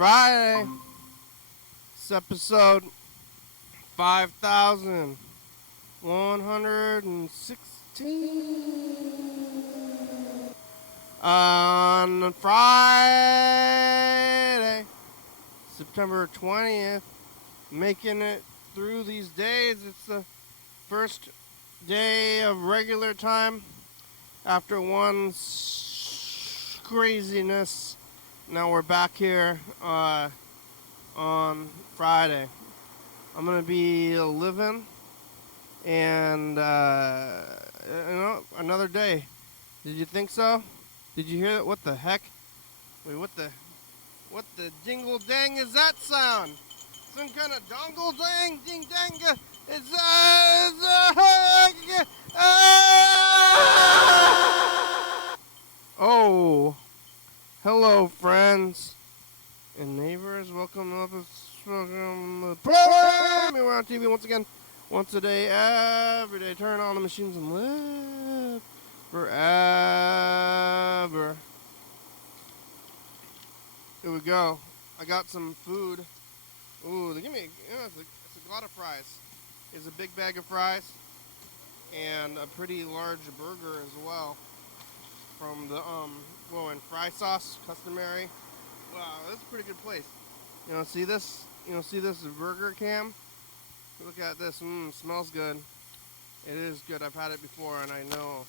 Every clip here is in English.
Friday. It's episode 5116. On Friday, September 20th, making it through these days. It's the first day of regular time after one craziness. Now we're back here on Friday. I'm gonna be living and another day. Did you think so? Did you hear that? What the heck? Wait, what the jingle dang is that sound? Some kind of dongle dang ding dang? Oh, hello friends and neighbors. Welcome to the program. We're on TV once again, once a day, every day. Turn on the machines and live forever. Here we go. I got some food. Ooh, they give me, it's a lot of fries. It's a big bag of fries and a pretty large burger as well. From the, and fry sauce, customary. Wow, that's a pretty good place. You know, see this? You know, see this burger cam? Look at this. Smells good. It is good. I've had it before, and I know.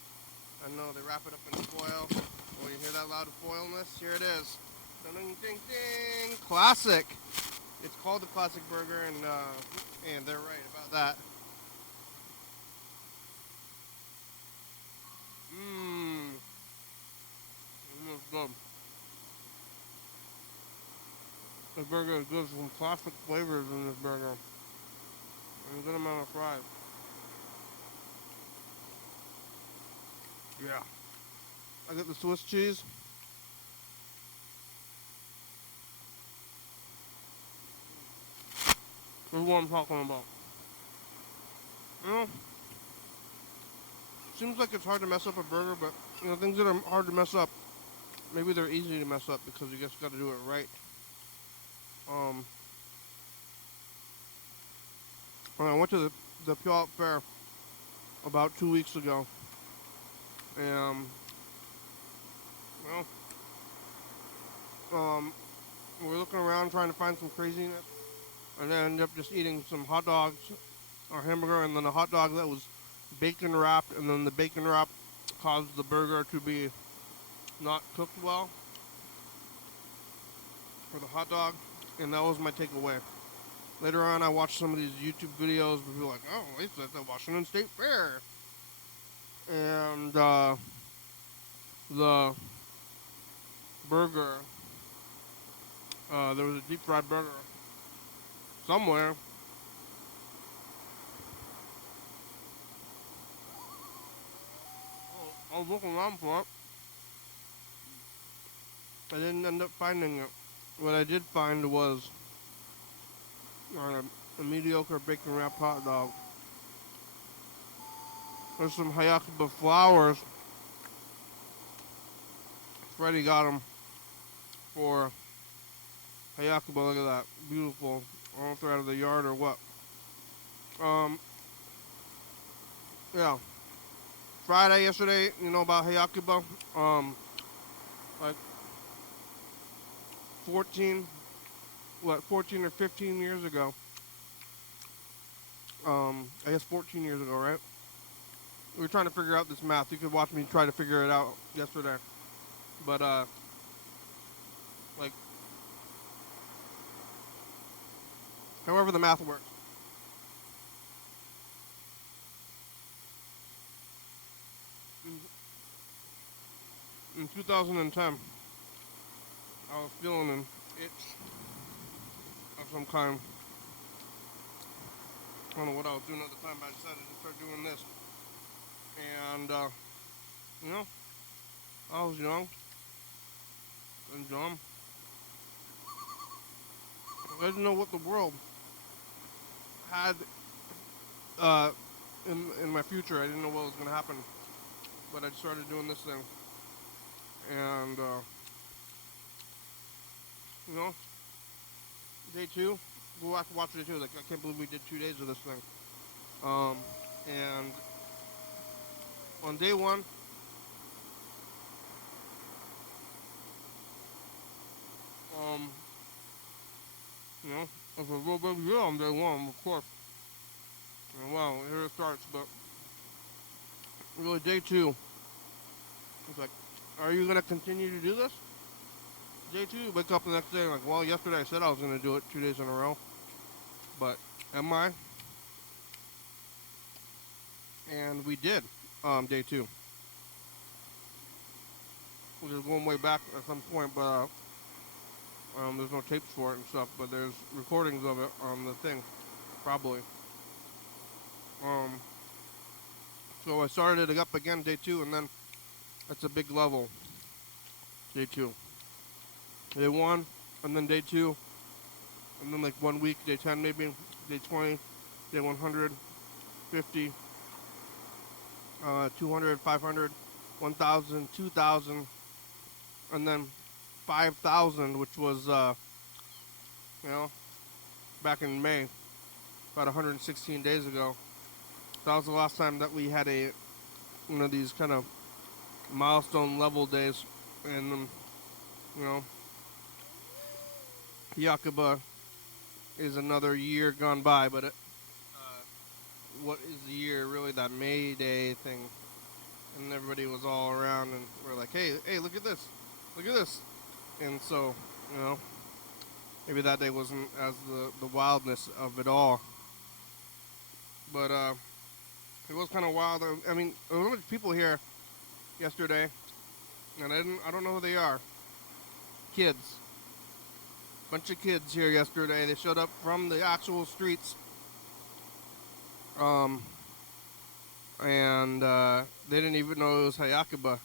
They wrap it up in foil. Oh, you hear that loud foilness? Here it is. Ding, ding, ding. Classic. It's called the Classic Burger, and they're right about that. It's good. This burger is good. Some classic flavors in this burger. And a good amount of fries. Yeah. I get the Swiss cheese. This is what I'm talking about. You know, seems like it's hard to mess up a burger, but things that are hard to mess up, maybe they're easy to mess up because you just got to do it right. I went to the Puyallup Fair about 2 weeks ago, and we were looking around trying to find some craziness, and then ended up just eating some hot dogs or hamburger, and then a hot dog that was bacon wrapped, and then the bacon wrap caused the burger to be not cooked well for the hot dog, and that was my takeaway. Later on, I watched some of these YouTube videos where people were like, oh, it's at the Washington State Fair. And the burger, there was a deep fried burger somewhere. I was looking around for it. I didn't end up finding it. What I did find was a mediocre bacon wrapped hot dog. There's some Hayakuba flowers. Freddie got them for Hayakuba. Look at that. Beautiful. I don't know if they're out of the yard or what. Yeah. Friday yesterday, about Hayakuba. Like 14 or 15 years ago. I guess 14 years ago, right? We were trying to figure out this math. You could watch me try to figure it out yesterday. But, however the math works. In 2010, I was feeling an itch of some kind. I don't know what I was doing at the time, but I decided to start doing this. And, I was young and dumb. I didn't know what the world had in my future. I didn't know what was going to happen. But I started doing this thing. And, day two. We'll have to watch day two. Like, I can't believe we did 2 days of this thing. Um, and on day one, um, you know, it's a real big deal on day one, of course. And well, here it starts. But really, day two, it's like, are you gonna continue to do this? Day two, you wake up the next day, like, well, yesterday I said I was gonna do it 2 days in a row, but am I? And we did. Day two. We're just going way back at some point, but there's no tapes for it and stuff, but there's recordings of it on the thing, probably. Um, so I started it up again day two, and then that's a big level. Day two, day one, and then day two, and then like 1 week, day 10 maybe, day 20, day 100, 50, 200, 500, 1,000, 2,000, and then 5,000, which was you know, back in May, about 116 days ago. That was the last time that we had a one of these kind of milestone level days, and you know, Yakuba is another year gone by, but what is the year really? That May Day thing, and everybody was all around, and we're like, hey, look at this, and so you know, maybe that day wasn't as the wildness of it all, but it was kind of wild. I mean, there were a bunch of people here yesterday, and I don't know who they are. Kids, bunch of kids here yesterday. They showed up from the actual streets, um, and they didn't even know it was Hayakuba.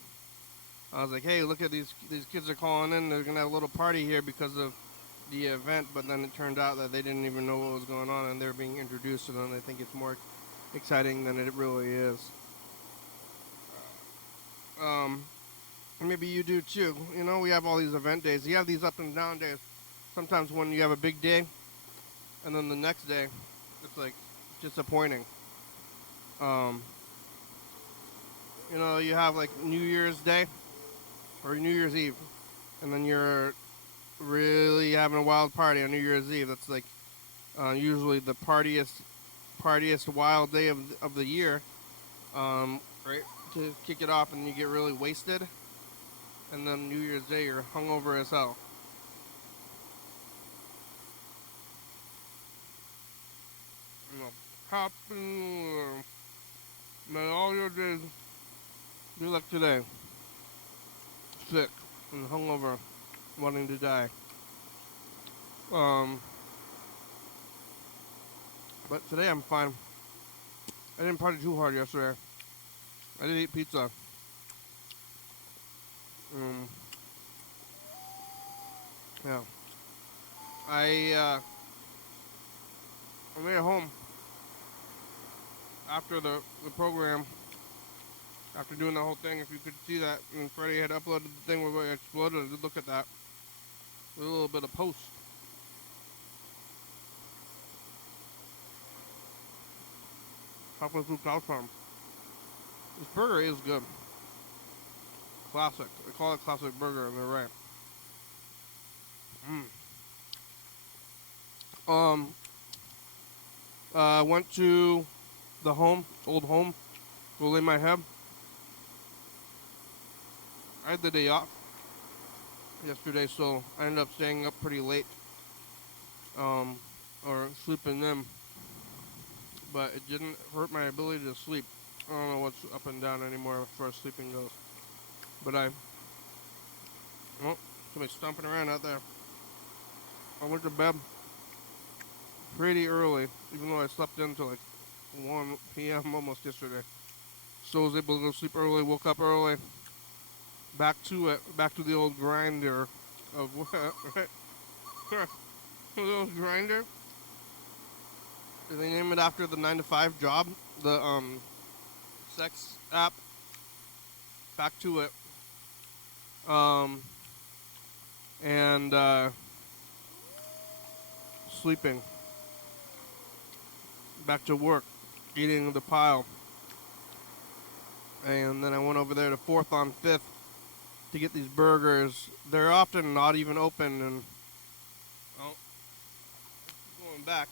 I was like, hey, look at these kids are calling in. They're gonna have a little party here because of the event. But then it turned out that they didn't even know what was going on, and they're being introduced, and then they think it's more exciting than it really is. Um, Maybe you do too. You know, we have all these event days. You have these up and down days. Sometimes when you have a big day, and then the next day, it's like disappointing. Um, you know, you have like New Year's Day or New Year's Eve, and then you're really having a wild party on New Year's Eve. That's like usually the partiest wild day of the year, right? To kick it off, and you get really wasted, and then New Year's Day you're hungover as hell. You know, hop and may all your days be like today, sick and hungover, wanting to die. Um, but today I'm fine. I didn't party too hard yesterday. I did eat pizza. Um, yeah. I made it home after the program, after doing the whole thing. If you could see that, and Freddie had uploaded the thing where it exploded. I did look at that. With a little bit of post. Halfway through Cow Farm. This burger is good. Classic. They call it classic burger, and they're right. Um, went to the old home, go lay my head. I had the day off yesterday, so I ended up staying up pretty late, or sleeping in, but it didn't hurt my ability to sleep. I don't know what's up and down anymore as far as sleeping goes, but somebody's stomping around out there. I went to bed pretty early, even though I slept in until like 1 p.m. almost yesterday. So I was able to go sleep early, woke up early, back to it, back to the old grinder of right? The old grinder. Did they name it after the 9 to 5 job? The sex app. Back to it. And sleeping. Back to work, eating the pile. And then I went over there to 4th on 5th to get these burgers. They're often not even open, and oh, going back.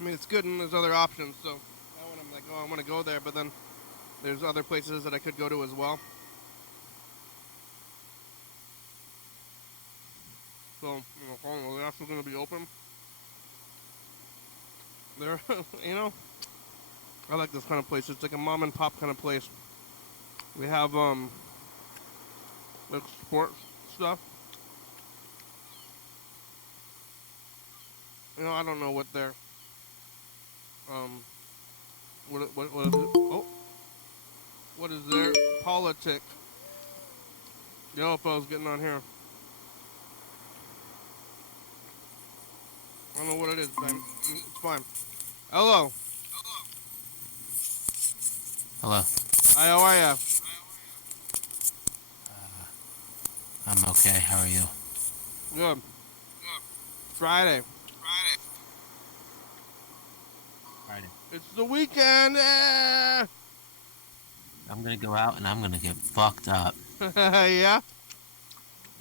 I mean, it's good and there's other options, so now when I'm like, oh, I want to go there, but then there's other places that I could go to as well. So, they're actually going to be open. They're, I like this kind of place. It's like a mom and pop kind of place. We have, like sports stuff. I don't know what they're, what is it? Oh, what is their politic? Yellow fellow's getting on here. I don't know what it is, man. It's fine. Hello. Hello. Hi, how are ya? I'm okay. How are you? Good. Friday. Friday. It's the weekend. I'm gonna go out and I'm gonna get fucked up. Yeah?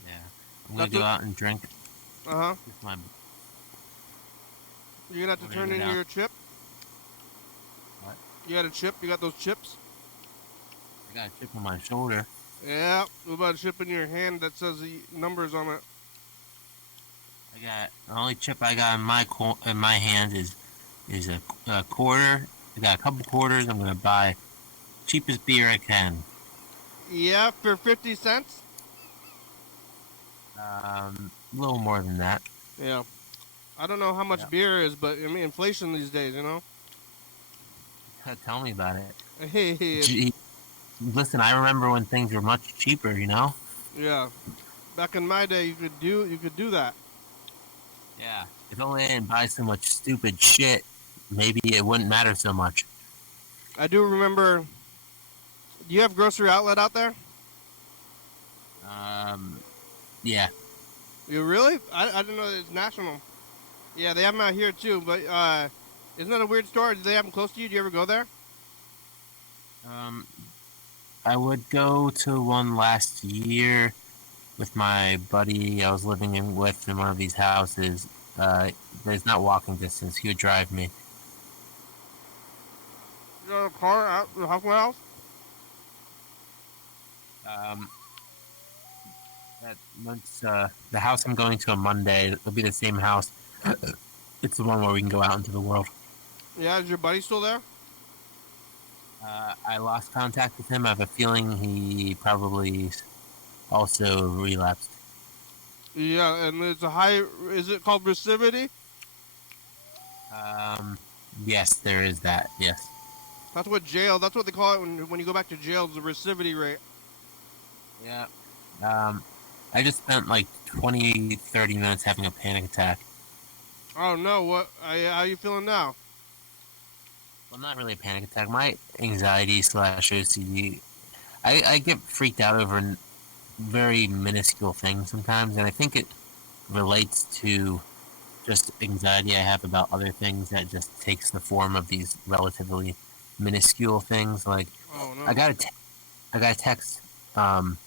Yeah. I'm gonna go out and drink. Uh-huh. With my... You're gonna have to turn in your chip? What? You got a chip? You got those chips? I got a chip on my shoulder. Yeah. What about a chip in your hand that says the numbers on it? The only chip I got in my hand is a quarter. I got a couple quarters. I'm gonna buy cheapest beer I can. Yeah, for 50 cents? A little more than that. Yeah. I don't know how much beer is, but I mean, inflation these days, Tell me about it. Hey. Gee, listen, I remember when things were much cheaper, Yeah. Back in my day, you could do that. Yeah. If only I didn't buy so much stupid shit, maybe it wouldn't matter so much. I do remember. Do you have grocery outlet out there? Yeah. You really? I didn't know that it's national. Yeah, they have them out here too, but isn't that a weird store? Do they have them close to you? Do you ever go there? I would go to one last year with my buddy I was living with in one of these houses. There's not walking distance. He would drive me. You got a car out the house? Once the house I'm going to on Monday, it'll be the same house. It's the one where we can go out into the world. Yeah, is your buddy still there? I lost contact with him. I have a feeling he probably also relapsed. Yeah, and it's a high. Is it called recidivity? Yes, there is that. Yes. That's what they call it when you go back to jail. It's the recidivity rate. Yeah. I just spent like 20, 30 minutes having a panic attack. Oh no! How are you feeling now? Well, not really a panic attack. My anxiety / OCD. I get freaked out over very minuscule things sometimes, and I think it relates to just anxiety I have about other things that just takes the form of these relatively minuscule things. Like, oh, no. I got a text from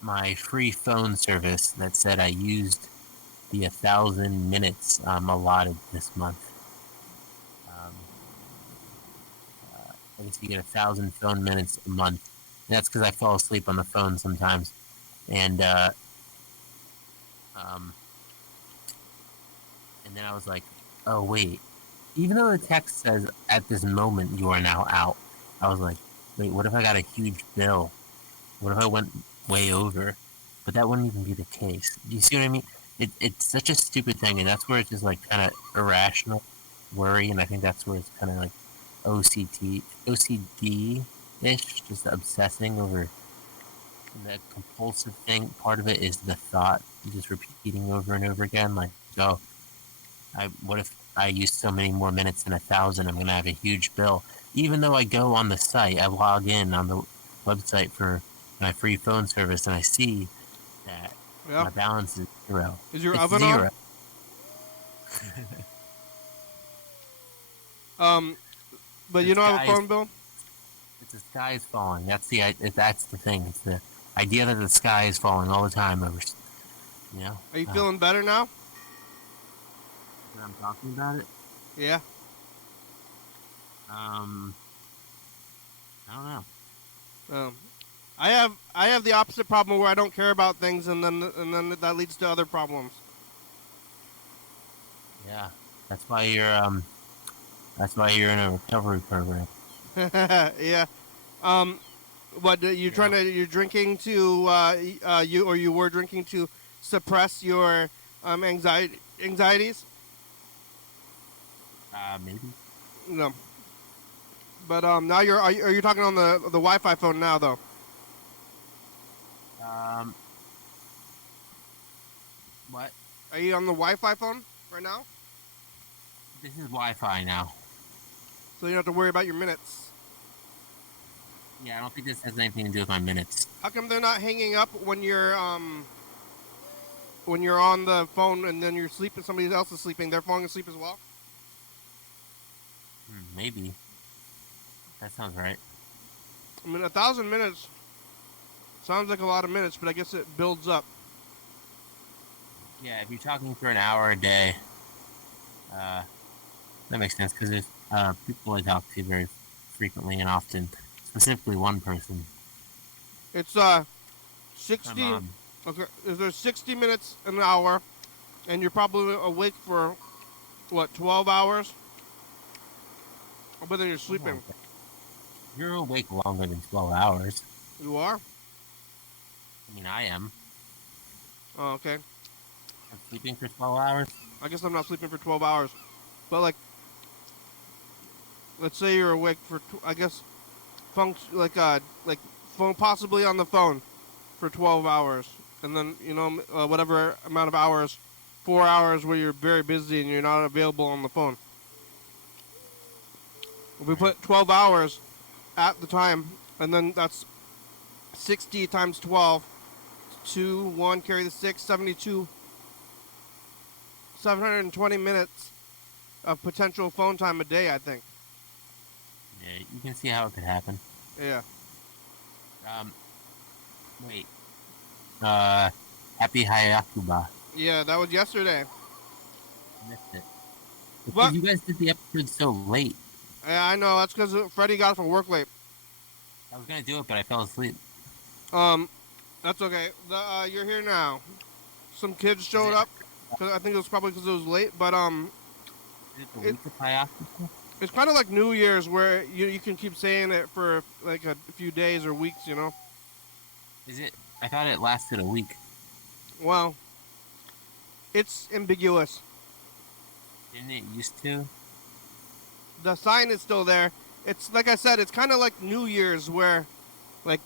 my free phone service that said I used the 1,000 minutes allotted this month. I guess you get 1,000 phone minutes a month. And that's because I fall asleep on the phone sometimes. And then I was like, oh wait. Even though the text says at this moment you are now out, I was like, wait, what if I got a huge bill? What if I went way over? But that wouldn't even be the case. Do you see what I mean? It's such a stupid thing, and that's where it's just like kind of irrational worry, and I think that's where it's kind of like OCD-ish, just obsessing over that compulsive thing. Part of it is the thought, just repeating over and over again, like, oh, what if I use so many more minutes than 1,000? I'm gonna have a huge bill. Even though I go on the site, I log in on the website for my free phone service, and I see that Yeah. my balance is zero. Is your It's oven on? zero. Um, but The you don't have a sky is phone bill? the sky is falling. That's the thing. It's the idea that the sky is falling all the time over. You know, Are you feeling better now? when I'm talking about it. Yeah. Um, I don't know. Um, I have the opposite problem where I don't care about things, and then that leads to other problems. Yeah, that's why you're that's why you're in a recovery program. Yeah. Um, what you Yeah. trying to? You're drinking to you were drinking to suppress your anxieties. Maybe. No. But now are you talking on the Wi-Fi phone now though? Um, what? Are you on the Wi-Fi phone right now? This is Wi-Fi now. So you don't have to worry about your minutes. Yeah, I don't think this has anything to do with my minutes. How come they're not hanging up when you're on the phone and then you're sleeping? Somebody else is sleeping. They're falling asleep as well. Maybe. That sounds right. I mean, 1,000 minutes sounds like a lot of minutes, but I guess it builds up. Yeah, if you're talking for an hour a day, uh, that makes sense because there's people I talk to very frequently and often, specifically one person. It's My 60. mom. Okay, there's 60 minutes an hour, and you're probably awake for what 12 hours, but then you're sleeping. Oh, you're awake longer than 12 hours. You are? I mean, I am. Oh, okay. I'm sleeping for 12 hours. I guess I'm not sleeping for 12 hours, but like, let's say you're awake for I guess like phone possibly on the phone for 12 hours, and then whatever amount of hours, 4 hours where you're very busy and you're not available on the phone. If we put 12 hours at the time, and then that's 60 times 12, 2, 1, carry the 6, 72, 720 minutes of potential phone time a day, I think. Yeah, you can see how it could happen. Yeah. Wait. Happy Hayakuba. Yeah, that was yesterday. Missed it. Because What? you guys did the episode so late. Yeah, I know. That's because Freddie got from work late. I was gonna do it, but I fell asleep. That's okay. You're here now. Some kids showed up. Cause I think it was probably because it was late, but Is it the week of Hayakuba? it's kind of like New Year's where you can keep saying it for like a few days or weeks, you know. Is it? I thought it lasted a week. Well, it's ambiguous. Didn't it used to? The sign is still there. It's like I said. It's kind of like New Year's where, like,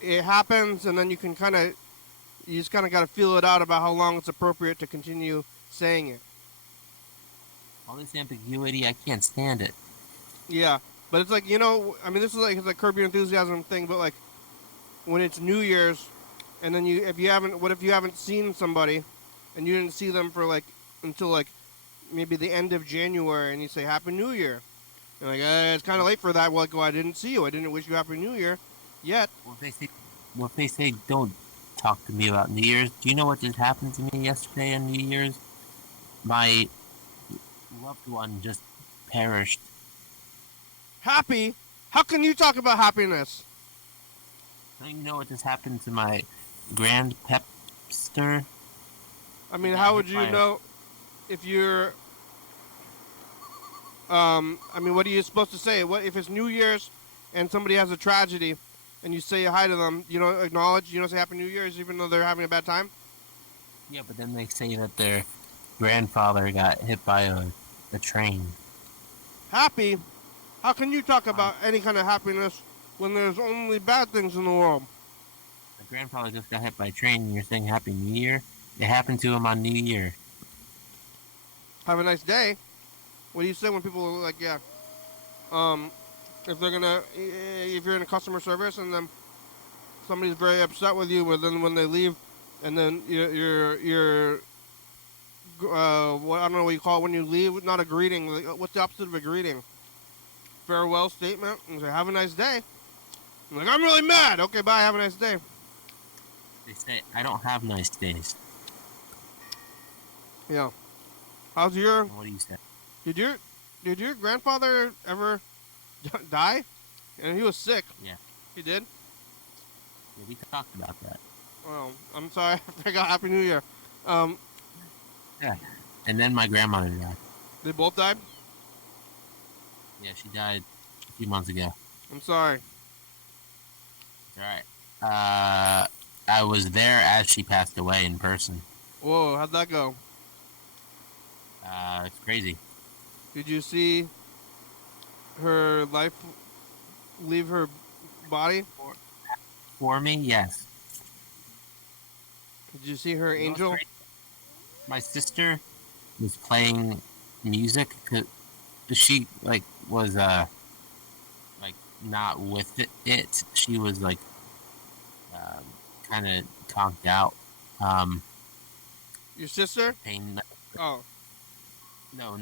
it happens and then you just kind of got to feel it out about how long it's appropriate to continue saying it. All this ambiguity, I can't stand it. Yeah, but it's like I mean, this is like it's a Curb Your Enthusiasm thing, but like when it's New Year's, and then if you haven't seen somebody, and you didn't see them for like until like maybe the end of January, and you say Happy New Year, and like it's kind of late for that. Well, like, I didn't see you. I didn't wish you Happy New Year, yet. Well, if they say don't talk to me about New Year's, do you know what just happened to me yesterday on New Year's? My loved one just perished. Happy? How can you talk about happiness? Don't you know what just happened to my grand pepster? I mean, how would you know if you're? I mean, what are you supposed to say? What if it's New Year's and somebody has a tragedy, and you say hi to them? You don't acknowledge. You don't say Happy New Year's, even though they're having a bad time. Yeah, but then they say that their grandfather got hit by a train. Happy? How can you talk about any kind of happiness when there's only bad things in the world? My grandfather just got hit by a train, and you're saying Happy New Year? It happened to him on New Year. Have a nice day. What do you say when people are like, yeah? If you're in a customer service and then somebody's very upset with you, but then when they leave, and then you're what, I don't know what you call it when you leave. Not a greeting. Like, what's the opposite of a greeting? Farewell statement. And say, have a nice day. I'm like, I'm really mad. Okay, bye. Have a nice day. They say I don't have nice days. Yeah. How's your? What do you say? Did your did your grandfather ever die? And he was sick. Yeah. He did. Yeah, we talked about that. Oh, I'm sorry. I forgot. Happy New Year. Um, Yeah. And then my grandmother died. they both died. Yeah, she died a few months ago. I'm sorry. All right. I was there as she passed away in person. Whoa, how'd that go? It's crazy. Did you see her life leave her body? For me, yes. Did you see her You know what's angel? crazy? My sister was playing music. 'Cause she was like not with it. She was like um, kind of conked out. Um, Your sister? pain. Oh, No,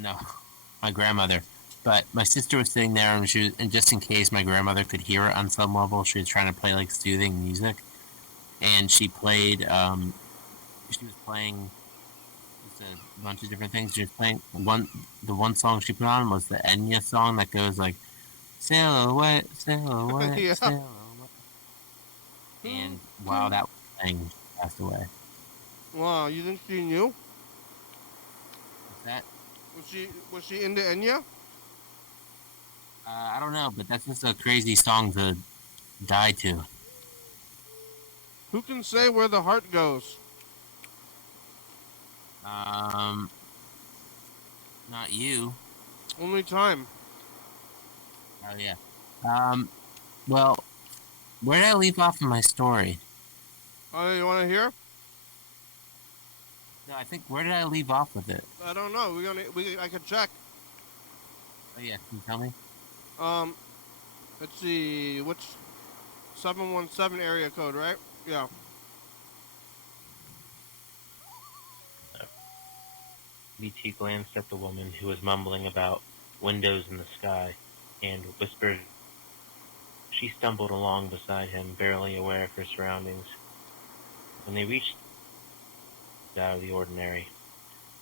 my grandmother. But my sister was sitting there, and just in case my grandmother could hear it on some level, she was trying to play like soothing music, and she played. She was playing just a bunch of different things. She was playing the one song she put on was the Enya song that goes like silhouette, silhouette, yeah. silhouette. And while that was playing, she passed away. Wow, you think she knew? What's that? Was she into Enya? I don't know, but that's just a crazy song to die to. Who can say where the heart goes? Um, Not you. Only time. Oh yeah. Um, well, where did I leave off in my story? Oh, you want to hear? No, I think where did I leave off with it? I don't know. I can check. Oh yeah, can you tell me? Um, let's see. Which 717 area code, right? Yeah. BT glanced at the woman who was mumbling about windows in the sky and whispered. She stumbled along beside him, barely aware of her surroundings. When they reached out of the ordinary,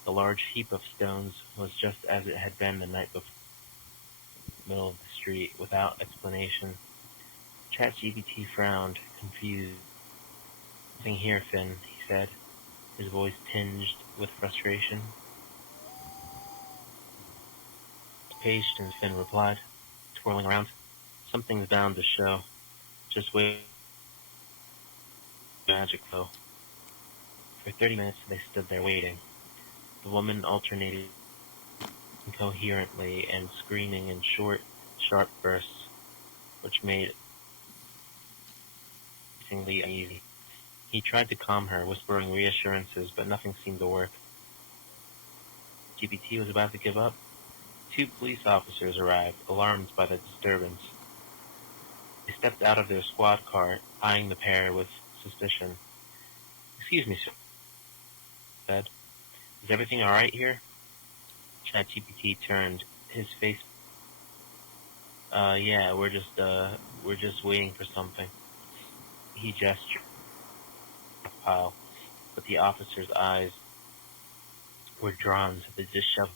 the large heap of stones was just as it had been the night before, middle of the street, without explanation. ChatGPT frowned, confused. Nothing here, Finn, he said, his voice tinged with frustration. Patience, Finn replied, twirling around. Something's bound to show. Just wait. Magic, though. For 30 minutes, they stood there waiting. The woman alternated incoherently and screaming in short, sharp bursts, which made it increasingly uneasy. He tried to calm her, whispering reassurances, but nothing seemed to work. GPT was about to give up. 2 police officers arrived, alarmed by the disturbance. They stepped out of their squad car, eyeing the pair with suspicion. "Excuse me, sir," he said. "Is everything all right here?" ChatGPT turned, his face. Yeah, we're just waiting for something." He gestured at the pile, but the officer's eyes were drawn to the disheveled.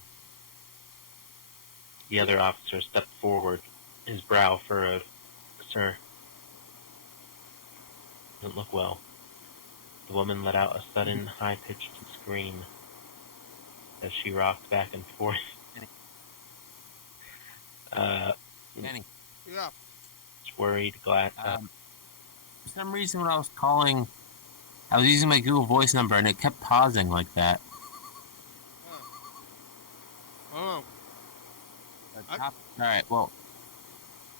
The other officer stepped forward, his brow furrowed. "Sir, doesn't look well." The woman let out a sudden, high-pitched scream as she rocked back and forth. Danny, Yeah. Worried, glad. for some reason when I was calling, I was using my Google Voice number and it kept pausing like that. Oh. All right, well,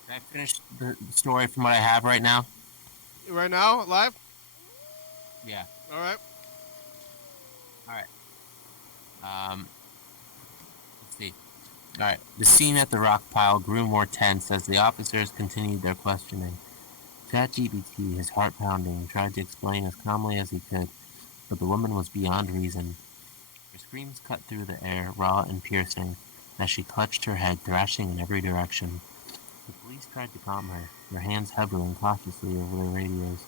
can I finish the story from what I have right now? Right now, live. Yeah. All right. All right. Let's see. All right. The scene at the rock pile grew more tense as the officers continued their questioning. ChatGPT, his heart pounding, tried to explain as calmly as he could, but the woman was beyond reason. Her screams cut through the air, raw and piercing, as she clutched her head, thrashing in every direction. The police tried to calm her, their hands hovering cautiously over their radios.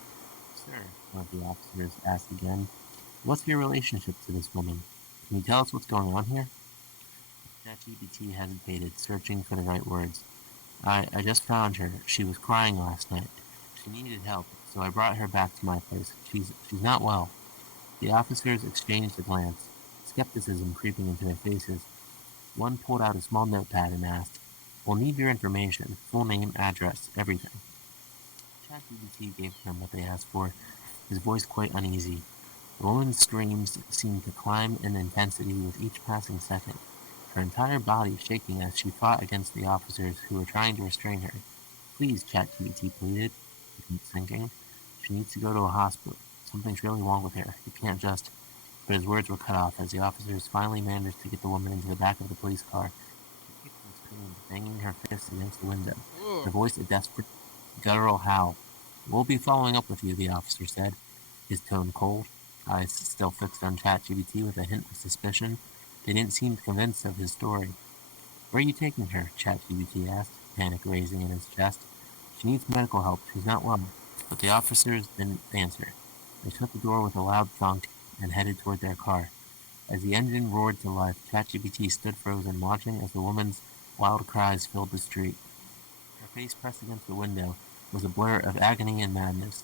Sir, one of the officers asked again, what's your relationship to this woman? Can you tell us what's going on here? ChatGPT hesitated, searching for the right words. I just found her. She was crying last night. She needed help, so I brought her back to my place. She's not well. The officers exchanged a glance, skepticism creeping into their faces. One pulled out a small notepad and asked, we'll need your information, full name, address, everything. ChatGPT gave them what they asked for, his voice quite uneasy. The woman's screams seemed to climb in intensity with each passing second, her entire body shaking as she fought against the officers who were trying to restrain her. Please, ChatGPT pleaded, thinking. She needs to go to a hospital. Something's really wrong with her. You can't just... But his words were cut off as the officers finally managed to get the woman into the back of the police car. She kicked and screamed, banging her fists against the window, her voice a desperate, guttural howl. We'll be following up with you, the officer said, his tone cold, eyes still fixed on ChatGPT with a hint of suspicion. They didn't seem convinced of his story. Where are you taking her? ChatGPT asked, panic raising in his chest. She needs medical help. She's not well. But the officers didn't answer. They shut the door with a loud thunk and headed toward their car. As the engine roared to life, ChatGPT stood frozen, watching as the woman's wild cries filled the street. Her face pressed against the window was a blur of agony and madness.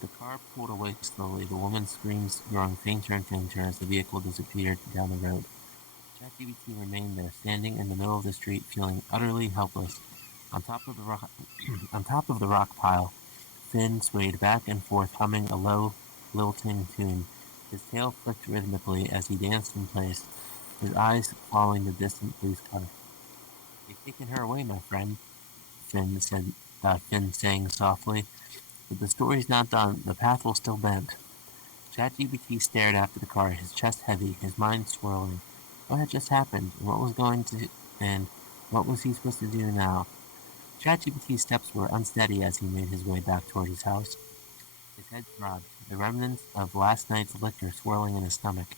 The car pulled away slowly, the woman's screams growing fainter and fainter as the vehicle disappeared down the road. ChatGPT remained there, standing in the middle of the street, feeling utterly helpless. On top of the rock pile, Finn swayed back and forth, humming a low, lilting tune. His tail flicked rhythmically as he danced in place, his eyes following the distant police car. They've taken her away, my friend, Finn saying softly. But the story's not done. The path will still bend. ChatGPT stared after the car, his chest heavy, his mind swirling. What had just happened? And what was he supposed to do now? ChatGPT's steps were unsteady as he made his way back toward his house. His head throbbed, the remnants of last night's liquor swirling in his stomach.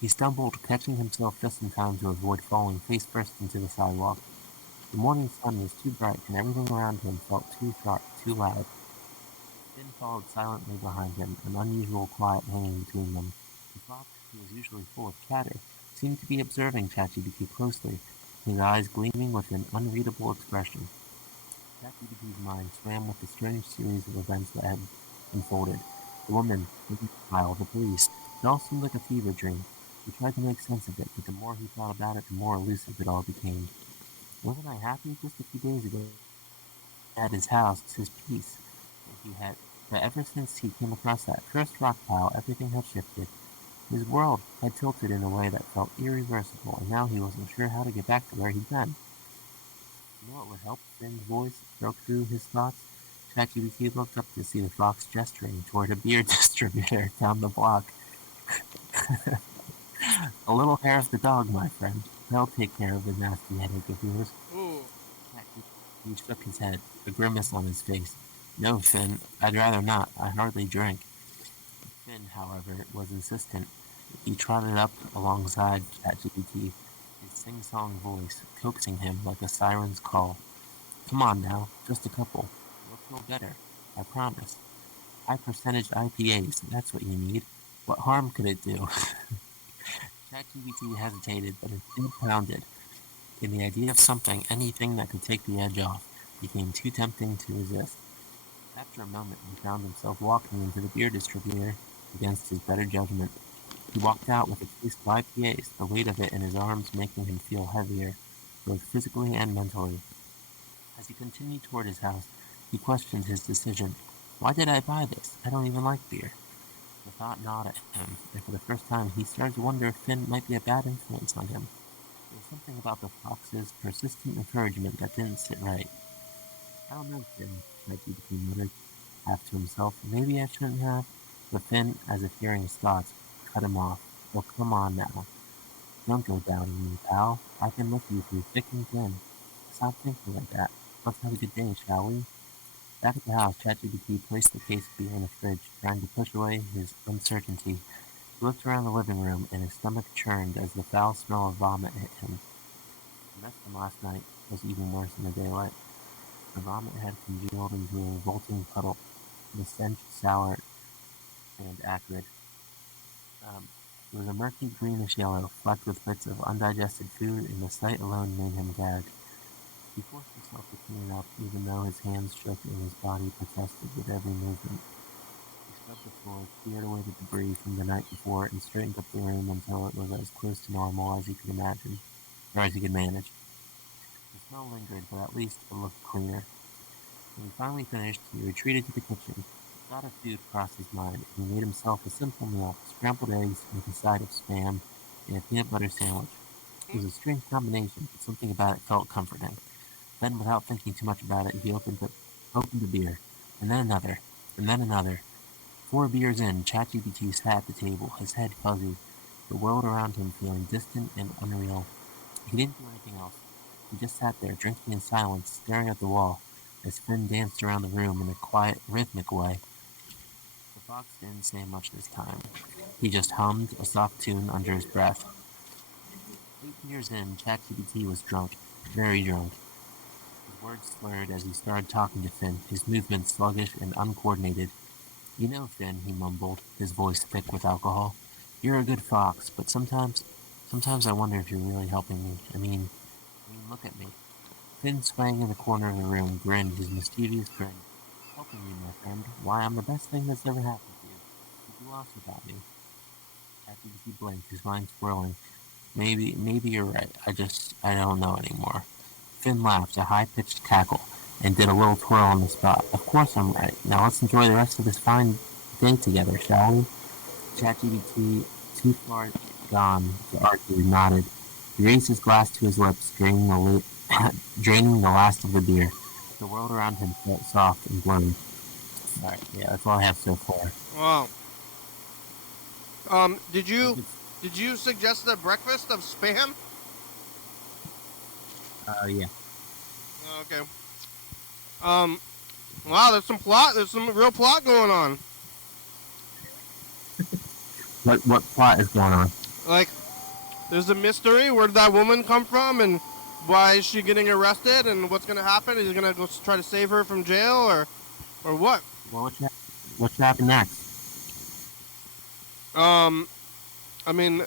He stumbled, catching himself just in time to avoid falling face first into the sidewalk. The morning sun was too bright, and everything around him felt too sharp, too loud. Finn followed silently behind him, an unusual quiet hanging between them. The fox, who was usually full of chatter, seemed to be observing ChatGPT closely, his eyes gleaming with an unreadable expression. ChatGPT's mind swam with the strange series of events that had unfolded. The woman, the trial, the police. It all seemed like a fever dream. He tried to make sense of it, but the more he thought about it, the more elusive it all became. Wasn't I happy just a few days ago? At his house, his peace. But ever since he came across that cursed rock pile, everything had shifted. His world had tilted in a way that felt irreversible, and now he wasn't sure how to get back to where he'd been. You know what would help? Finn's voice broke through his thoughts. ChatGPT looked up to see the fox gesturing toward a beer distributor down the block. A little hair of the dog, my friend. They'll take care of the nasty headache of yours. He shook his head, a grimace on his face. No, Finn, I'd rather not. I hardly drink. Finn, however, was insistent. He trotted up alongside ChatGPT, his sing-song voice coaxing him like a siren's call. Come on now, just a couple. You'll feel better, I promise. High percentage IPAs, that's what you need. What harm could it do? ChatGPT hesitated, but instead pounded. And the idea of something, anything that could take the edge off, became too tempting to resist. After a moment, he found himself walking into the beer distributor against his better judgment. He walked out with a case of IPAs, the weight of it in his arms making him feel heavier, both physically and mentally. As he continued toward his house, he questioned his decision. Why did I buy this? I don't even like beer. The thought gnawed at him, and for the first time he started to wonder if Finn might be a bad influence on him. There was something about the fox's persistent encouragement that didn't sit right. I don't know, Finn, ChatGPT muttered, half to himself. Maybe I shouldn't have. But Finn, as if hearing his thoughts, cut him off. Oh, come on now. Don't go down on me, pal. I've been with you through thick and thin. Stop thinking like that. Let's have a good day, shall we? Back at the house, ChatGPT placed the case of beer in the fridge, trying to push away his uncertainty. He looked around the living room, and his stomach churned as the foul smell of vomit hit him. The mess from last night was even worse in the daylight. The vomit had congealed into a revolting puddle, the stench sour and acrid. It was a murky greenish yellow, flecked with bits of undigested food, and the sight alone made him gag. He forced himself to clean it up, even though his hands shook and his body protested with every movement. He scrubbed the floor, cleared away the debris from the night before, and straightened up the room until it was as close to normal as he could imagine, or as he could manage. The smell lingered, but at least it looked cleaner. When he finally finished, he retreated to the kitchen. A thought of food crossed his mind, and he made himself a simple meal, scrambled eggs with a side of Spam and a peanut butter sandwich. It was a strange combination, but something about it felt comforting. Then, without thinking too much about it, he opened a beer, and then another, and then another. 4 beers in, ChatGPT sat at the table, his head fuzzy, the world around him feeling distant and unreal. He didn't do anything else. He just sat there, drinking in silence, staring at the wall, as Finn danced around the room in a quiet, rhythmic way. The fox didn't say much this time. He just hummed a soft tune under his breath. 8 beers in, ChatGPT was drunk, very drunk. His words slurred as he started talking to Finn, his movements sluggish and uncoordinated. "You know, Finn," he mumbled, his voice thick with alcohol, "you're a good fox, but sometimes I wonder if you're really helping me. I mean, look at me." Finn, swaying in the corner of the room, grinned his mischievous grin. "Helping you, my friend? Why, I'm the best thing that's ever happened to you. You'd be lost without me." ChatGPT blinked, his mind swirling. Maybe you're right. I don't know anymore." Finn laughed, a high-pitched cackle, and did a little twirl on the spot. "Of course I'm right. Now let's enjoy the rest of this fine day together, shall we?" ChatGPT, too far gone to argue, nodded. He raised his glass to his lips, draining the last of the beer. The world around him felt soft and blurry. Alright, yeah, that's all I have so far. Wow. Did I you suggest the breakfast of Spam? Yeah. Okay. Wow, there's some plot. There's some real plot going on. What plot is going on? Like, there's a mystery. Where did that woman come from, and why is she getting arrested, and what's gonna happen? Is he gonna go try to save her from jail, or what? Well, what should happen next? I mean,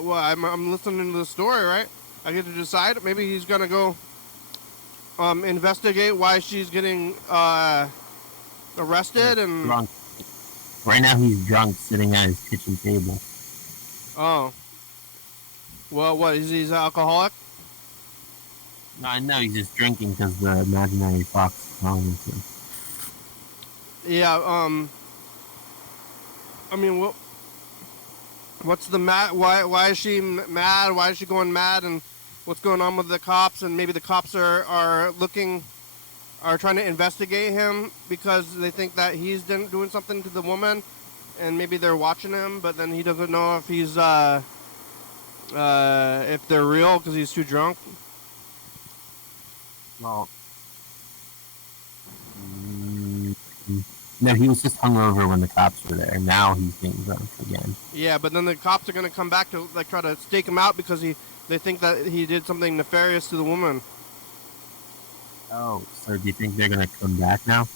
well, I'm listening to the story, right? I get to decide. Maybe he's gonna go investigate why she's getting arrested and. Drunk. Right now he's drunk, sitting at his kitchen table. Oh. Well, what is he? An alcoholic? No, I know he's just drinking because the imaginary fox is telling him to. Yeah. I mean, what's the mad? Why is she mad? Why is she going mad? And what's going on with the cops? And maybe the cops are trying to investigate him because they think that he's doing something to the woman, and maybe they're watching him, but then he doesn't know if he's if they're real because he's too drunk. Well, no, he was just hungover when the cops were there. Now he's being drunk again. Yeah, but then the cops are gonna come back to try to stake him out because they think that he did something nefarious to the woman. Oh, so do you think they're gonna come back now?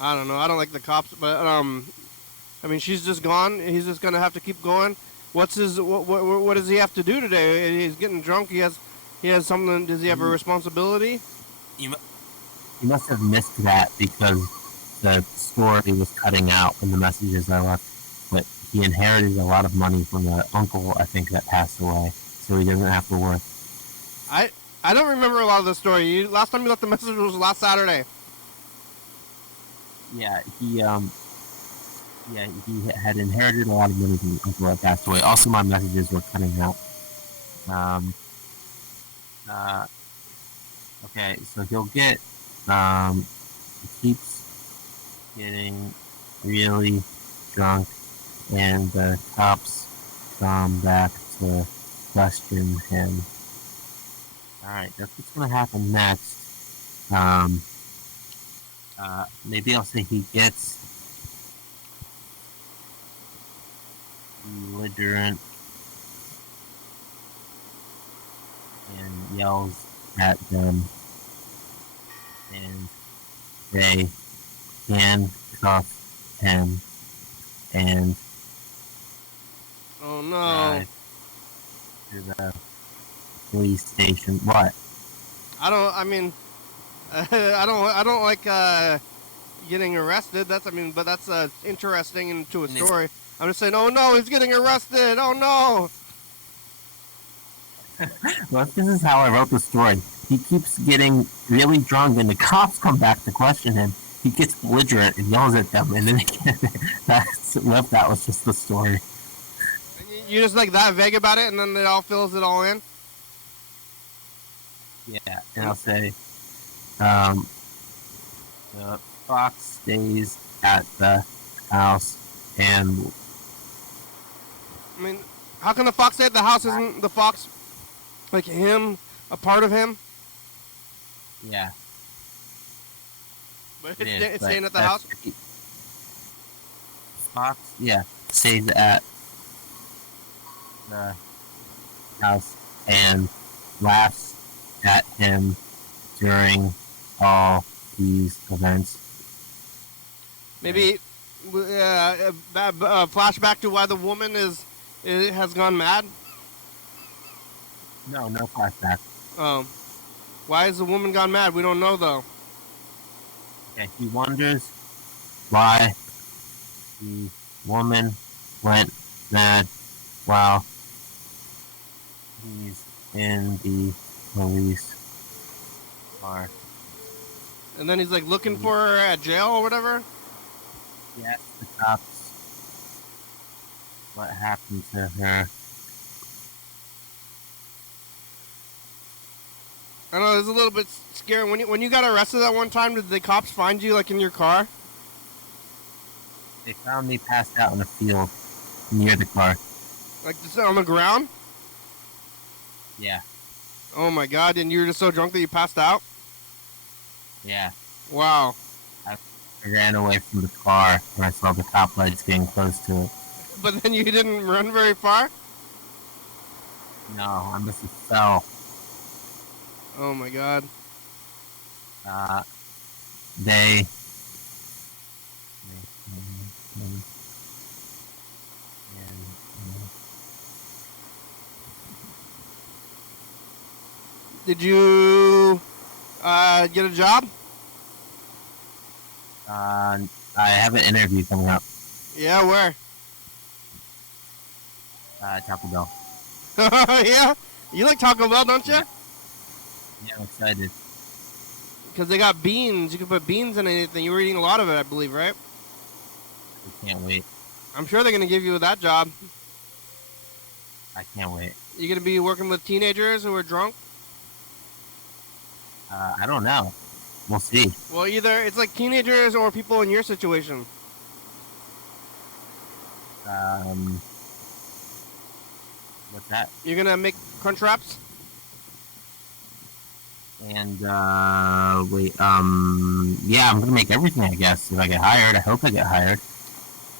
I don't know. I don't like the cops, but I mean, she's just gone. He's just gonna have to keep going. What does he have to do today? He's getting drunk. He has something. Does he have a responsibility? You must have missed that because the story was cutting out in the messages I left. But he inherited a lot of money from the uncle, I think, that passed away, so he doesn't have to work. I don't remember a lot of the story. Last time you left the message was last Saturday. Yeah, he had inherited a lot of money from the uncle that passed away. Also, my messages were cutting out. Okay, so he'll get, he keeps getting really drunk, and the cops come back to question him. Alright, that's what's gonna happen next. Maybe I'll say he gets belligerent and yells at them, and they handcuff him and Oh no. drive to the police station. What? I mean, I don't like getting arrested. But that's interesting into a And it's- story. I'm just saying, oh no, he's getting arrested. Oh no. Well, this is how I wrote the story. He keeps getting really drunk, and the cops come back to question him. He gets belligerent and yells at them, and then that was just the story. You just like that vague about it, and then it all fills it all in. Yeah, and I'll say, the fox stays at the house, and I mean, how can the fox stay at the house? Isn't the fox like him, a part of him? yeah, But it is, it's but staying at the that's- house. Fox, yeah, stays at the house and laughs at him during all these events. Maybe flashback to why the woman has gone mad. No flashback. Why has the woman gone mad? We don't know though. Okay, he wonders why the woman went mad while he's in the police car. And then he's like looking for her at jail or whatever. He asks the cops what happened to her. I know it's a little bit scary. When you got arrested that one time, did the cops find you like in your car? They found me passed out in a field near the car. Like just on the ground? Yeah, Oh my god! And you were just so drunk that you passed out? yeah. Wow. I ran away from the car when I saw the cop lights getting close to it. But then you didn't run very far? No, I must have fell. Oh my god. They Did you get a job? I have an interview coming up. Yeah, where? Taco Bell. Yeah? You like Taco Bell, don't you? Yeah, I'm excited. Because they got beans. You can put beans in anything. You were eating a lot of it, I believe, right? I can't wait. I'm sure they're going to give you that job. I can't wait. You going to be working with teenagers who are drunk? I don't know. We'll see. Well, either it's like teenagers or people in your situation. What's that? You're going to make crunch wraps? And, wait, yeah, I'm gonna make everything, I guess, if I get hired. I hope I get hired.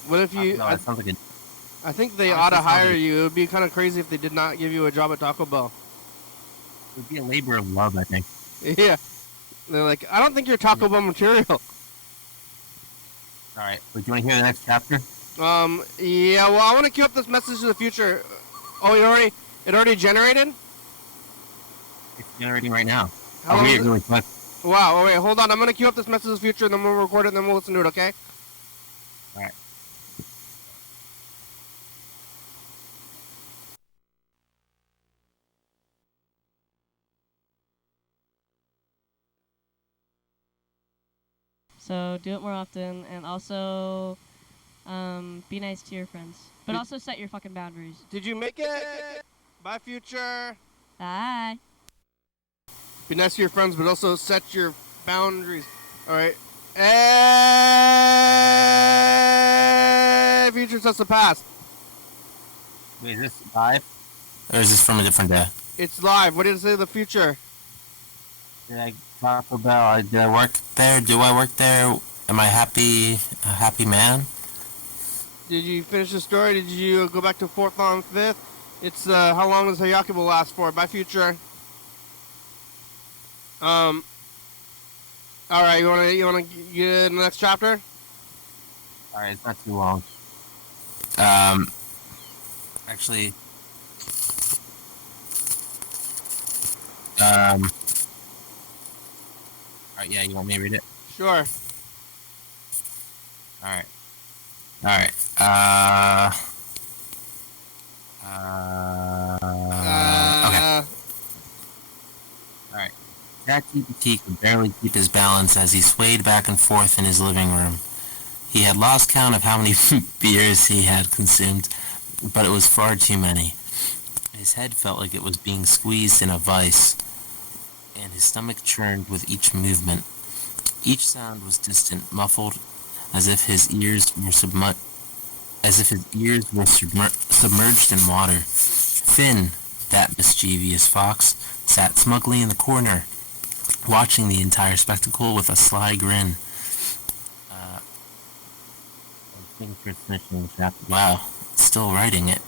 What if you... No, that sounds like I think they Honestly, ought to sounds hire like- you. It would be kind of crazy if they did not give you a job at Taco Bell. it would be a labor of love, I think. Yeah. They're like, I don't think you're Taco Bell material. Alright, do you want to hear the next chapter? Yeah, well, I want to queue up this message to the future. Oh, it already generated? It's generating right now. How I'll long read is it it? really quick. Wow, oh, wait, hold on. I'm going to queue up this message to the future, and then we'll record it, and then we'll listen to it, okay? Alright. So do it more often, and also be nice to your friends. But also set your fucking boundaries. Did you make it? Bye, future. Bye. Be nice to your friends, but also set your boundaries. All right. Hey, future sets the past. Wait, is this live? Or is this from a different day? It's live. What did it say? The future. Did I Taco Bell? Did I work there? Do I work there? Am I happy? A happy man? Did you finish the story? Did you go back to 4th on 5th? It's how long does Hayakiba last for? Bye, future. All right, you wanna get in the next chapter? All right, it's not too long. Actually, all right, yeah, you want me to read it? Sure. All right, all right. Okay. All right. ChatGPT could barely keep his balance as he swayed back and forth in his living room. He had lost count of how many beers he had consumed, but it was far too many. His head felt like it was being squeezed in a vice, and his stomach churned with each movement. Each sound was distant, muffled, as if his ears were submerged in water. Finn, that mischievous fox, sat smugly in the corner, watching the entire spectacle with a sly grin. Thanks for finishing the chapter. Wow, still writing it.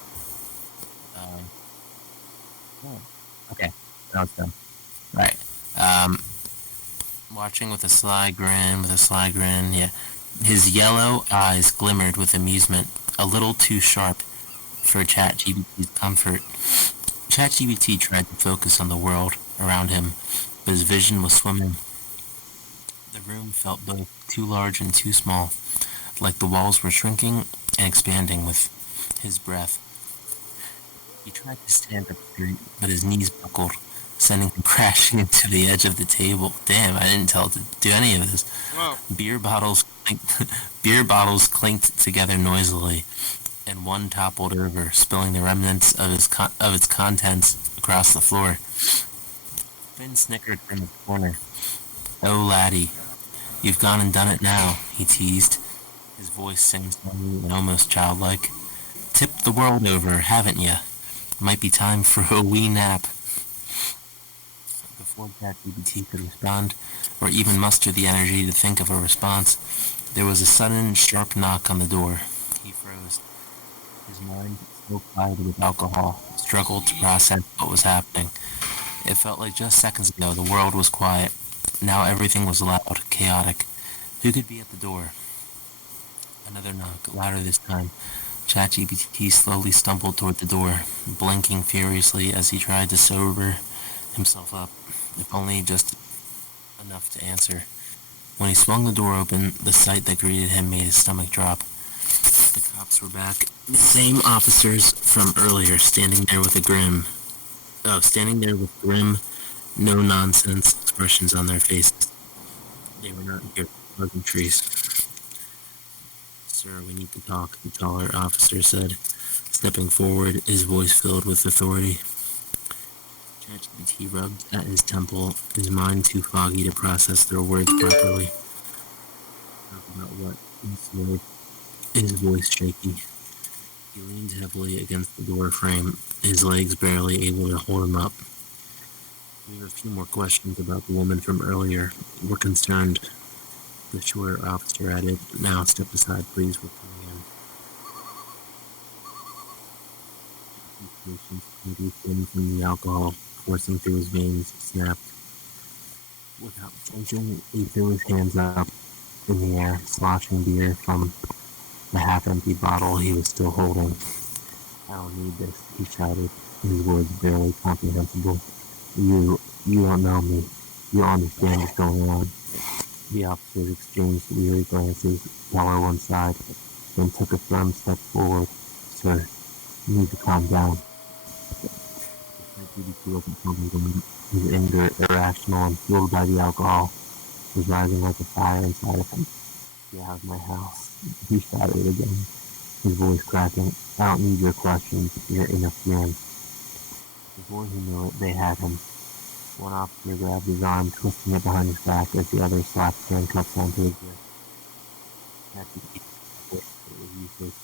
Okay, now it's done. Right. Watching with a sly grin, yeah. His yellow eyes glimmered with amusement, a little too sharp for ChatGPT's comfort. ChatGPT tried to focus on the world around him, but his vision was swimming. The room felt both too large and too small, like the walls were shrinking and expanding with his breath. He tried to stand up straight, but his knees buckled, sending him crashing into the edge of the table. Damn, I didn't tell it to do any of this. Wow. Beer bottles clinked together noisily, and one toppled over, spilling the remnants of its contents across the floor. Finn snickered from his corner. "Oh, laddie, you've gone and done it now," he teased, his voice sing-songy and almost childlike. "Tipped the world over, haven't ya? Might be time for a wee nap." Before ChatGPT could respond, or even muster the energy to think of a response, there was a sudden, sharp knock on the door. He froze. His mind, still clouded with alcohol, struggled to process what was happening. It felt like just seconds ago the world was quiet. Now everything was loud, chaotic. Who could be at the door? Another knock, louder this time. ChatGPT slowly stumbled toward the door, blinking furiously as he tried to sober himself up, if only just enough to answer. When he swung the door open, the sight that greeted him made his stomach drop. The cops were back. The same officers from earlier, standing there with grim, no-nonsense expressions on their faces. They were not here for pleasantries. "Sir, we need to talk," the taller officer said, stepping forward, his voice filled with authority. ChatGPT rubbed at his temple, his mind too foggy to process their words properly. "Talk about what?" he slurred, his voice shaky. He leaned heavily against the door frame, his legs barely able to hold him up. "We have a few more questions about the woman from earlier. We're concerned," the shorter officer added. "Now step aside, please. We're coming in." His patience thin from the alcohol coursing through his veins snapped. Without flinching, he threw his hands up in the air, sloshing beer from the half-empty bottle he was still holding. "I don't need this," he shouted, his words barely comprehensible. You don't know me. You don't understand what's going on." The officers exchanged weary glances, while on one side, then took a firm step forward. "Sir, you need to calm down." ChatGPT wasn't calming down. His anger, irrational and fueled by the alcohol, was rising like a fire inside of him. "Get out of my house," he shouted again, his voice cracking. "I don't need your questions, your interference." Before he knew it, they had him. One officer grabbed his arm, twisting it behind his back as the other slapped handcuffs onto his wrist. ChatGPT was useless.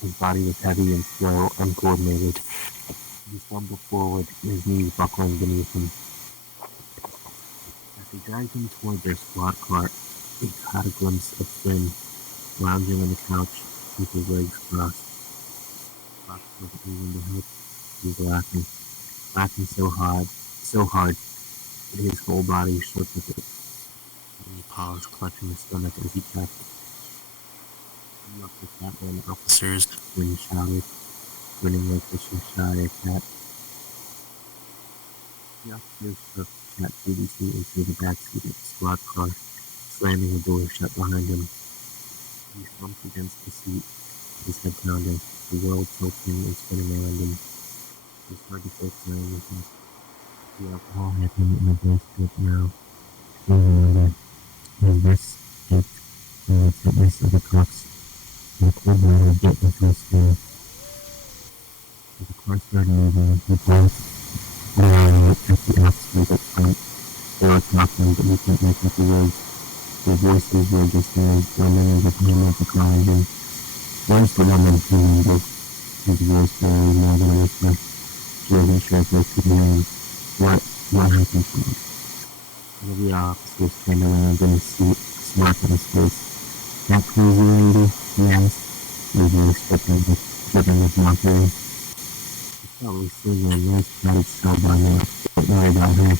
His body was heavy and slow, uncoordinated. He stumbled forward, his knees buckling beneath him. dragged him toward their squat car. They caught a glimpse of Flynn lounging on the couch with his legs crossed. Fox wasn't moving to help. He was laughing so hard that his whole body shook with it. And he paused, clutching his stomach as he checked. "I'm not the fat man, officers," Flynn shouted, grinning like a Cheshire cat. The officers shoved Cat previously into the backseat of the squad car, slamming the door shut behind him. He slumped against the seat, his head pounding, the world tilting and spinning around him. It was hard to focus on anything. The alcohol had him in a vice grip now. Remember, his wrists ached from the tightness of the cuffs, and the cold water bit into his skin. As the car started moving, he blinked, glaring at the officers up front. They were talking, but he couldn't make out the words. Their voices were just noise, blending into the hum of the car engine. "Where's the woman?" he mumbled, his voice barely more than a whisper. He wasn't sure if they could hear him. What happened to him? One of the officers turned around in his seat, a smirk on his face. "That crazy lady?" he asked, his voice dripping with mockery. "She's probably sitting in a nice padded cell by now. Don't worry about her."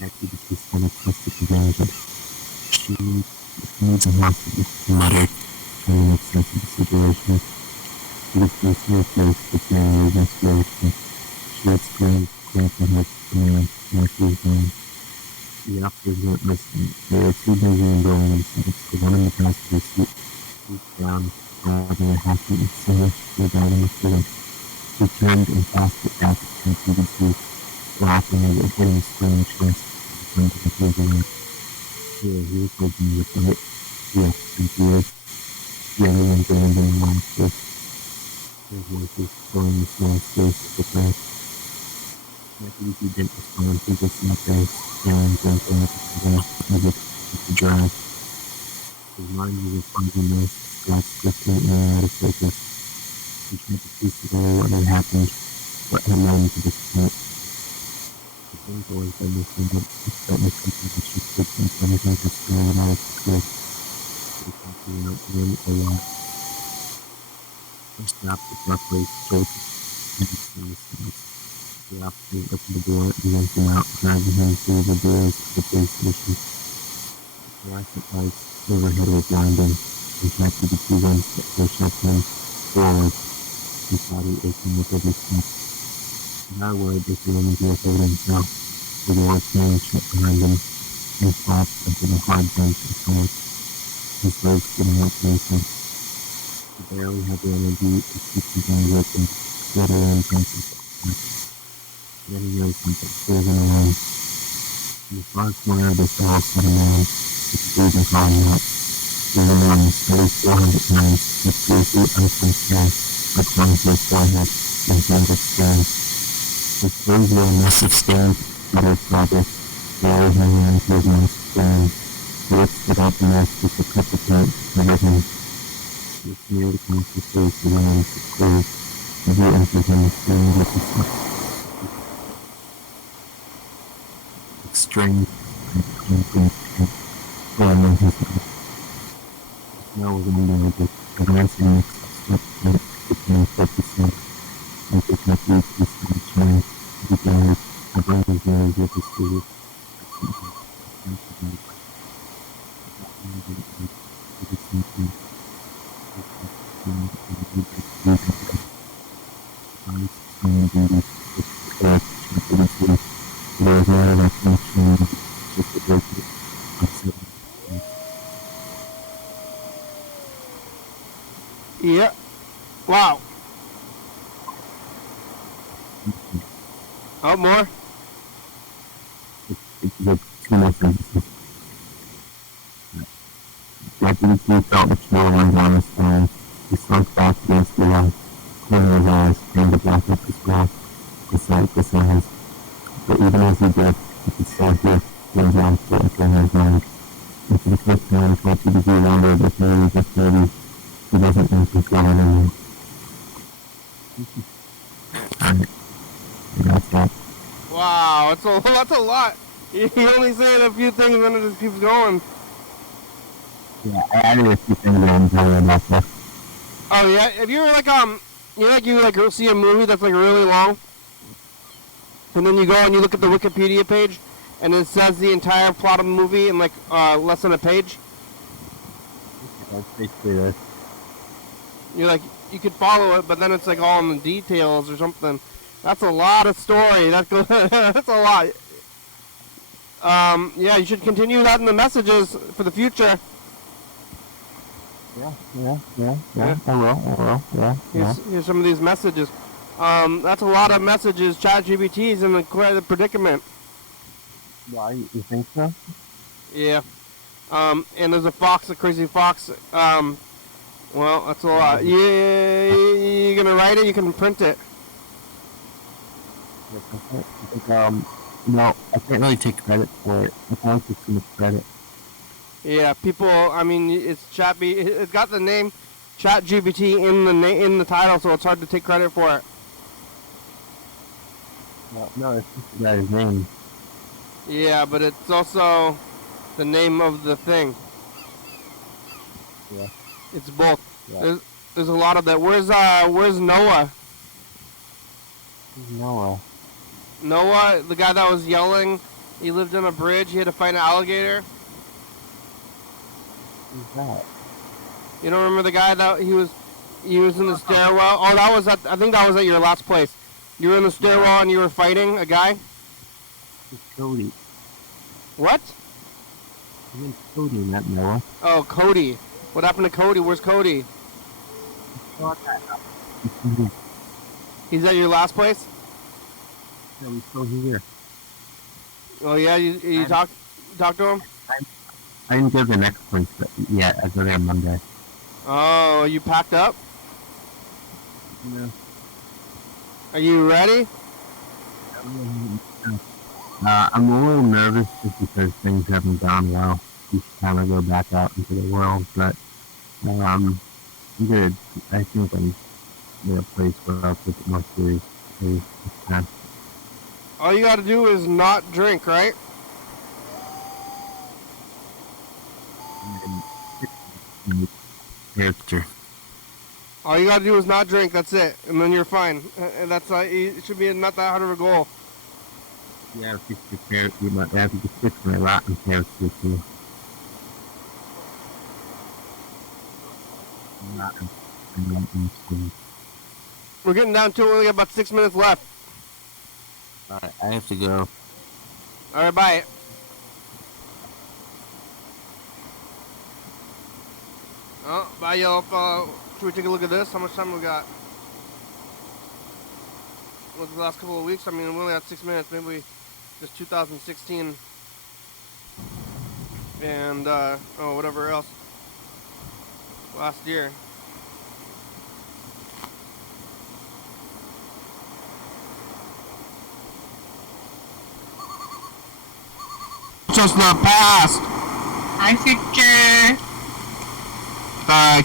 Activity's stomach twisted to advantage. She needs a hospital," he muttered, trying to make sense of the situation. He was facing her face, preparing her respiration. She exclaimed, clenching her command, "Now she's gone." The officers weren't listening. They were too busy enjoying themselves. The one in the passenger seat swooped down, grabbing a hatchet and smashed the guy in the floor. He turned and tossed it back at Ted PVC, laughing as it hit his spring chest and turned to the around. "Here, here's hoping you fight." "Yes, and here." The other one joined in the laughter. Their voices filling the small space of the car. Deputy didn't respond. He just sat there, staring blankly at the window as if he could drive. His mind was a foggy mess, thoughts drifting in and out of focus. He tried to piece together what had happened, what had led him to this point. The things always been the same, but he felt like something had shifted and everything just spiraled out of control. He was talking out in a lot. He stopped abruptly, jolted, and from the silence. The officers opened the door and yanked him out, dragging him through the doors of the police station. The fluorescent lights overhead were blinding, and ChatGPT winced as they shoved him forward, his body aching with every step. Without a word, they threw him into a holding cell. The door came shut behind him, and flopped onto the hard bench in front, his legs getting up racing. He barely had the energy to keep his eyes open, let alone concentrate. Then he heard something closing around. In the far corner of the cell sat a man, with a breathing calling out. He was enormous, at least 400 pounds, with greasy, unkempt hair, like one to his forehead, and tangled strands. His clothes were a mess of stained, buttered fabric, always hanging onto his mouth, staring. He looked without the mask with the cup of paint covered him. He smeared across his face with lines of clothes, as he entered him, staring with his strange and concrete form in his mouth. The smell was unbearable. The rancid mix of sweat, dirt, became focusing, like the technique he started trying. He began covering his nose with his sleeve. There was no recognition, just a broken, uncertain. Yeah. Wow. Oh, more? It's like two more sentences. Deputy felt the chill run down his spine. He sunk back against the wall, closing his eyes, trying to block up his breath, the sight, the sounds. But even as he did, he could still hear Jim's arms still echoing in his mind. And for the first time, ChatGPT wondered if maybe, just maybe, he wasn't in control anymore. Alright, that's that. Wow, that's a lot. You only said a few things and it just keeps going. Yeah, I added a few things in about this. Oh yeah, if you're like you see a movie that's like really long, and then you go and you look at the Wikipedia page, and it says the entire plot of the movie in like less than a page. That's basically this. You're like you could follow it, but then it's like all in the details or something. That's a lot of story. That's a lot. Yeah, you should continue that in the messages for the future. Yeah. I will. Yeah. Here's some of these messages. That's a lot of messages. ChatGPT's in the predicament. Why, you think so? Yeah. And there's a crazy fox. Well, that's a lot. You gonna write it? You can print it. No, I can't really take credit for it. I can't take too much credit. Yeah, people. I mean, it's It's got the name ChatGPT in the title, so it's hard to take credit for it. No, it's just the guy's name. Yeah, but it's also the name of the thing. Yeah. It's both. Yeah. There's a lot of that. Where's Noah? Noah. Noah, the guy that was yelling. He lived on a bridge. He had to fight an alligator. Who's that? You don't remember the guy that he was in the stairwell? Oh, I think that was at your last place. You were in the stairwell and you were fighting a guy? It's Cody. What? I mean Cody, not Noah. Oh, Cody. What happened to Cody? Where's Cody? He's at your last place? No, he's still here. Oh yeah, you talk to him? I didn't go to the next place yet. I go there Monday. Oh, you packed up? No. Are you ready? I'm a little nervous just because things haven't gone well each time I go back out into the world, but I'm good. I think I'm in a place where I'll take it more seriously this time. All you gotta do is not drink, right? Character. All you gotta do is not drink, that's it. And then you're fine. And it should be not that hard of a goal. You have to fix your character. You might have to fix my rotten character too. We're getting down to it. We only got about 6 minutes left. Alright, I have to go. Alright, bye. Oh, bye, y'all. Should we take a look at this? How much time we got? Look at the last couple of weeks. I mean, we only got 6 minutes. Maybe just 2016 and whatever else last year. Just not passed. Hi, Victor.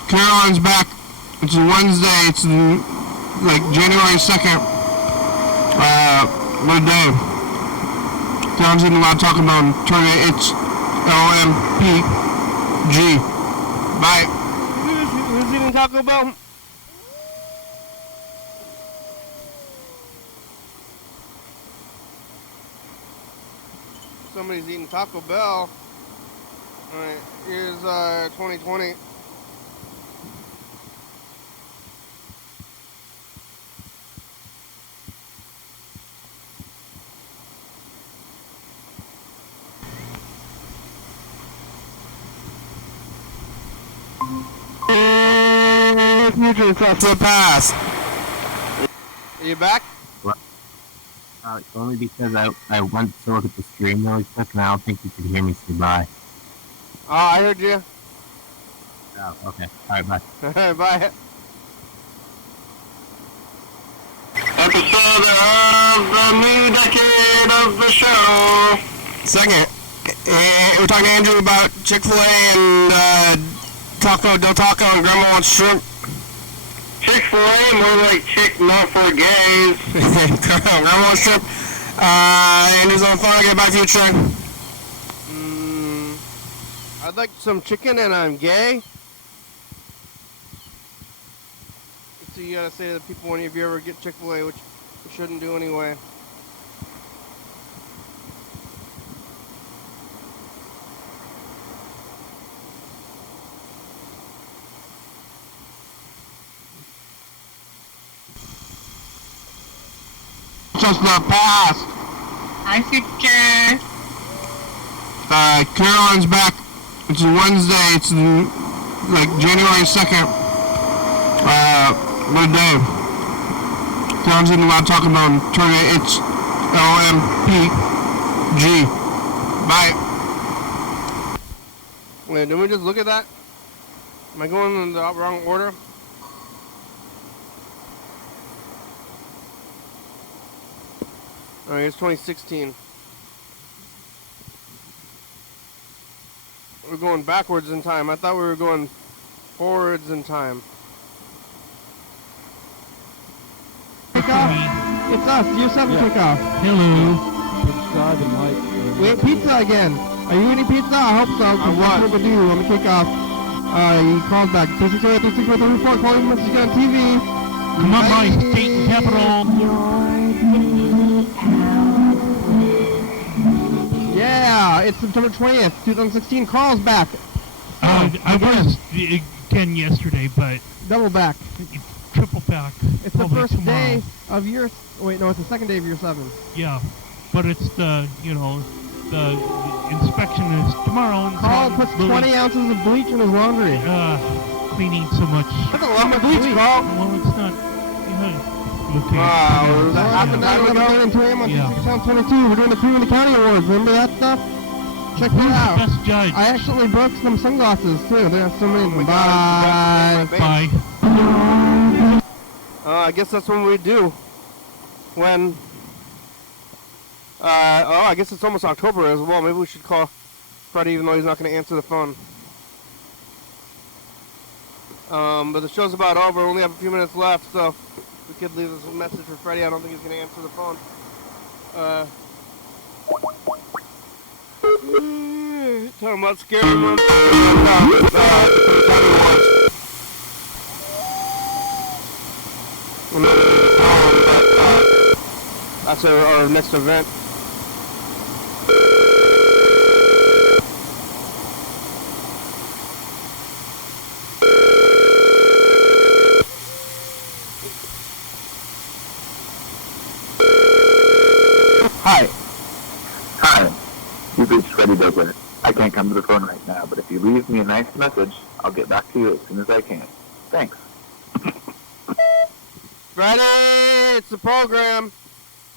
Caroline's back. It's Wednesday. It's like January 2nd. What a day. Caroline's eating a lot of Taco Bell and turning it's LMPG. Bye. Who's eating Taco Bell? Somebody's eating Taco Bell. Alright, here's 2020. Future stuff will pass. Are you back? What? Only because I went to look at the stream really quick and I don't think you could hear me say bye. Oh, I heard you. Oh, okay. Alright, bye. Bye. Episode of the new decade of the show. Second. We're talking to Andrew about Chick-fil-A and Del Taco and Grandma Wants Shrimp. Chick-fil-A, more like chick not for gays. Grandma Wants Shrimp. And he's on fire. Get back to you, Trent. I'd like some chicken and I'm gay. So you gotta say to the people when if you ever get Chick-fil-A, which you shouldn't do anyway. Just not passed. Hi, sister. Caroline's back. It's a Wednesday. It's like January 2nd. What day? Caroline's in the lab talking about turning it's LMPG. Bye. Wait, did we just look at that? Am I going in the wrong order? Alright, it's 2016. We're going backwards in time. I thought we were going forwards in time. Kickoff? It's us. You said kickoff. Hello. Subscribe and like. We ate pizza again. Are you eating pizza? I hope so. What we do on the kickoff? He calls back. 364-364-34. Calling message on TV. Come on, boys. State capital. Yeah, it's September 20th, 2016. Calls back. I was 10 yesterday, but Double back. triple back. It's the first tomorrow. day of year... Wait, no, it's the second day of year 7. Yeah, but it's the inspection is tomorrow. And Carl puts 20 ounces of bleach in his laundry. Cleaning so much. That's a lot of bleach, Carl. Well, it's not. Okay. Wow, that happened at 11 a.m. on Yeah. 22. We're doing the Cleveland County Awards. Remember that stuff? Check Who's that out. the best judge? I actually broke some sunglasses too. There's so many. Bye. Bye. I guess that's when we do. When. I guess it's almost October as well. Maybe we should call Freddie, even though he's not going to answer the phone. But the show's about over. We only have a few minutes left, so we could leave this message for Freddie. I don't think he's going to answer the phone. Talking about scary month. That's our next event. Hi. Hi. You've reached Freddie Douglas. I can't come to the phone right now, but if you leave me a nice message, I'll get back to you as soon as I can. Thanks. Freddie, it's the program.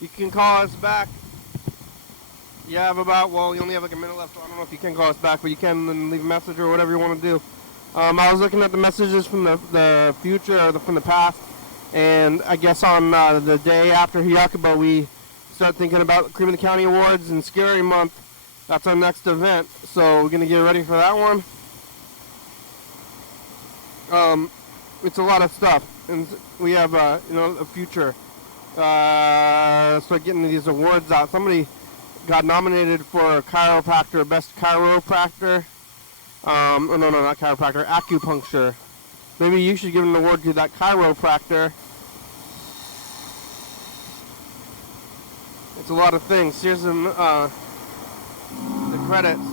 You can call us back. You have about, well, you only have like a minute left, so I don't know if you can call us back, but you can then leave a message or whatever you want to do. I was looking at the messages from the future, or from the past, and I guess on the day after Hyakuba, we start thinking about Cleveland County Awards and Scary Month. That's our next event, so we're going to get ready for that one. It's a lot of stuff, and we have, a future. Start getting these awards out. Somebody got nominated for a chiropractor, best chiropractor. No, not chiropractor, acupuncture. Maybe you should give an award to that chiropractor. It's a lot of things. Here's some, the credits.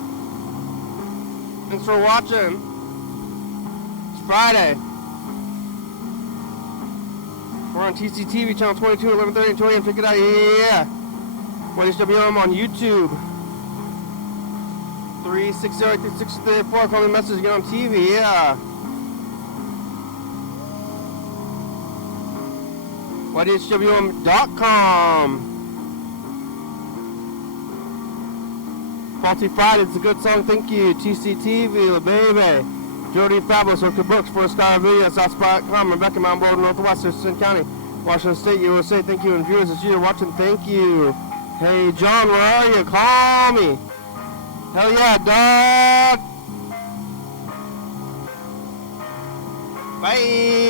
Thanks for watching. It's Friday. We're on TCTV channel 22, 11:30 and 20. Check it out. Yeah. YDHWM on YouTube. 360-3634. Call me a message. Get on TV. Yeah. YDHWM.com. Faulty Friday, it's a good song, thank you. TCTV, baby. Jody Fabulous, Orca Books, Forest Sky Video, Southspot.com, Rebecca Mount Boulder, Northwest, Thurston County, Washington State, USA, thank you. And viewers, it's you watching, thank you. Hey, John, where are you? Call me. Hell yeah, dog. Bye.